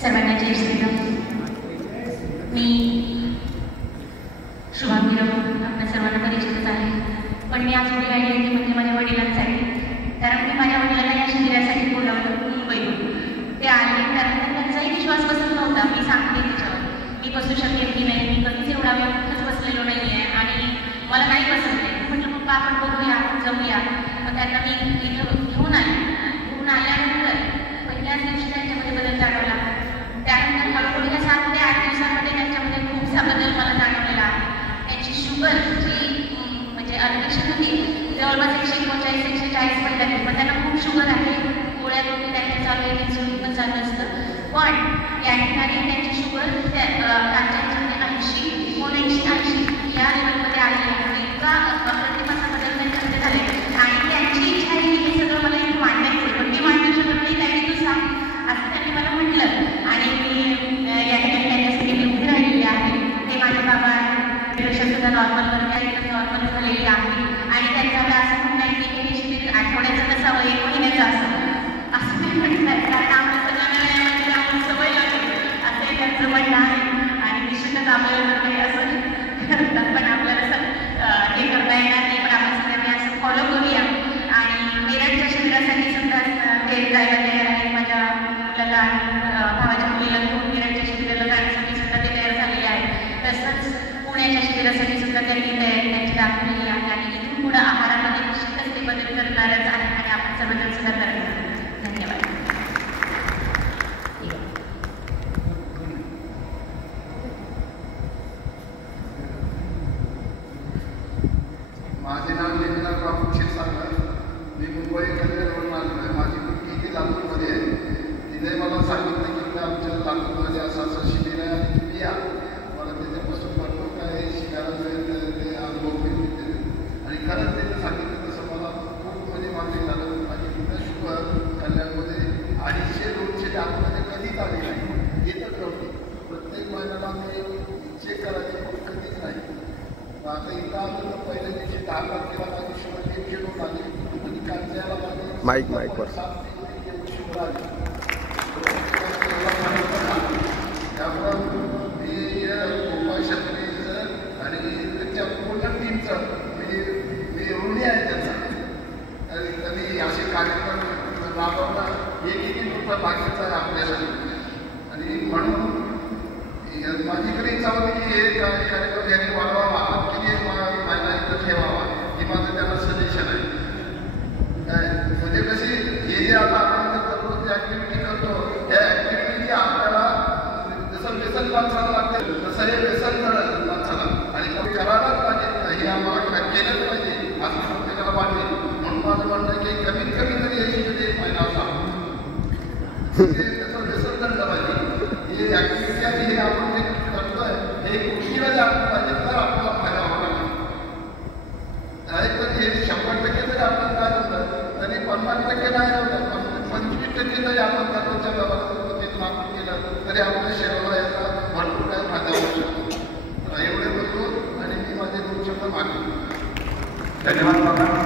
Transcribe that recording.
सर्वांना जय श्रीराम. मी शुभांगी राऊत आपल्या सर्वांना परिचितच आहे, पण मी आज उभी राहिली ती म्हणजे माझ्या वडिलांसाठी. कारण मी माझ्या वडिलांना या शिबिरासाठी बोलावलं मुंबईहून. ते आले कारण त्यांचाही विश्वास बसत नव्हता. मी सांगते त्याच्यावर मी बसू शकेल की नाही, मी कधीच एवढा वेळ कुठंच बसलेलो नाही आहे आणि मला नाही बसत नाही. म्हटलं पप्पा आपण बघूया, जाऊया. त्यांना मी इथं घेऊन आल्यानंतर पहिल्याच दिवशी त्यांच्यामध्ये बदल जाणवला. त्यानंतर हळूहळू या 7 ते 8 दिवसांमध्ये त्यांच्यामध्ये खूपसा बदल मला जाणवलेला आहे. त्यांची शुगर जी म्हणजे अनपेक्षित होती जवळपास 139-140 पर्यंत, पण त्यांना खूप शुगर आहे. गोळ्या दोन्ही त्यांच्या चालू आहे, इन्सुलिन पण चालू असतं. पण या ठिकाणी त्यांची शुगर कालच्या 80 या लेवलमध्ये आलेली आहे. इतका प्रतिमाचा बदल त्यांच्यामध्ये झाले आणि त्यांची इच्छा आहे की हे सगळं मला इथे मांडायचं, पण मी मांडू शकत नाही. काही तू सांग असं त्यांनी मला म्हटलं आणि मी या ठिकाणी त्यांच्यासाठी मी उभी राहिलेली आहे. ते माझे बाबा प्रेशर सुद्धा नॉर्मलवर एकदम नॉर्मल झालेली आहे आणि त्यांचं आता असं म्हणणं आहे की हे शिबिर आठवड्याचं नसावं, 1 महिन्याचं असं ते म्हणतात. कारण आम्हाला सगळ्यांना सवय लागते असं त्यांचं म्हणणं आहे आणि निश्चितच आपल्याला जर काही असं करतात पण आपल्याला हे करता येणार नाही. पण आपण सगळ्यांनी असं फॉलो करूया आणि मेरठच्या शिबिरासाठी सुद्धा ते जायला तयार आहे. माझ्या मुलाला आणि भावाच्या मुलीला घेऊन मेरठच्या शिबिराला जाण्यासाठी सुद्धा ते तयार झालेले आहेत. तसंच पुण्याच्या शिबिरासाठी सुद्धा त्यांनी तयारी त्यांची दाखवलेली आहे आणि इथून पुढं आहारामध्ये निश्चितच ते बदल करणारच आहे आणि आपण सर्वजण सुद्धा करणार. धन्यवाद. माझे नाव लेखनाथ बाबू क्षीरसागर. मी मुंबई कल्याणवरून आलो आहे. माझी मुलगी इथे लातूरमध्ये आहे. तिने मला सांगितलं की मी आमच्या लातूरमध्ये असं शिबिर आहे आणि तुम्ही या. मला त्याच्यापासून भरपूर काय शिकायला ते अनुभव मिळते आणि खरंच त्यांनी सांगितलं तसं मला खूप म्हणजे मान्य झालं. माझी तिथं शुगर कल्याणमध्ये 250-200 आतमध्ये कधीच आली नाही, येतच नव्हती. प्रत्येक महिन्याला मी चेक करायचे पण कधीच नाही. आता इथं आलं तर पहिल्या दिवशी 10 तारखेला माझी शुगर 1 किलो आली आणि कालच्याला माझी माईकवर शुगर आली. त्यामुळं मी उपायशास्त्रीचं आणि त्यांच्या पूर्ण टीमचं मी ऋणी आहे त्याचा. त्यांनी असे कार्यक्रम राबवणं हे किती मोठं भाग्याचं आहे आपल्यासाठी आणि म्हणून माझीकडे इच्छा होती की हे कार्यक्रम यांनी वाढवावा, आणखी एक महिना इथं ठेवावा. हे माझं त्यांना सजेशन आहे. काय म्हणजे कशी हे जे आता आपण दररोज ॲक्टिव्हिटी करतो या ॲक्टिव्हिटी आपल्याला जसं व्यसन माणसाला लागते तसं हे व्यसन करत माणसाला आणि कमी करायलाच पाहिजे. हे आम्हाला केलंच पाहिजे असं प्रत्येकाला वाटेल. म्हणून माझं म्हणणं आहे की कमीत कमी तरी याची 1 महिना असावा. त्याचं व्यसन करलं पाहिजे. हे ॲक्टिव्हिटी आणि हे आपण जे करतोय हे कुठलीला जाणलं पाहिजे तर आपल्याला फायदा होणार नाही. तर हे 100% जरी आपण काय होतं तरी 50% नाही होतं, 25% जरी आपण दररोजच्या व्यवहारात वापर केलं तरी आपल्या शरीराला याचा भरपूर काय फायदा होऊ शकतो. एवढे बोलतो आणि मी माझे 2 शब्द मागतो. धन्यवाद बाबा.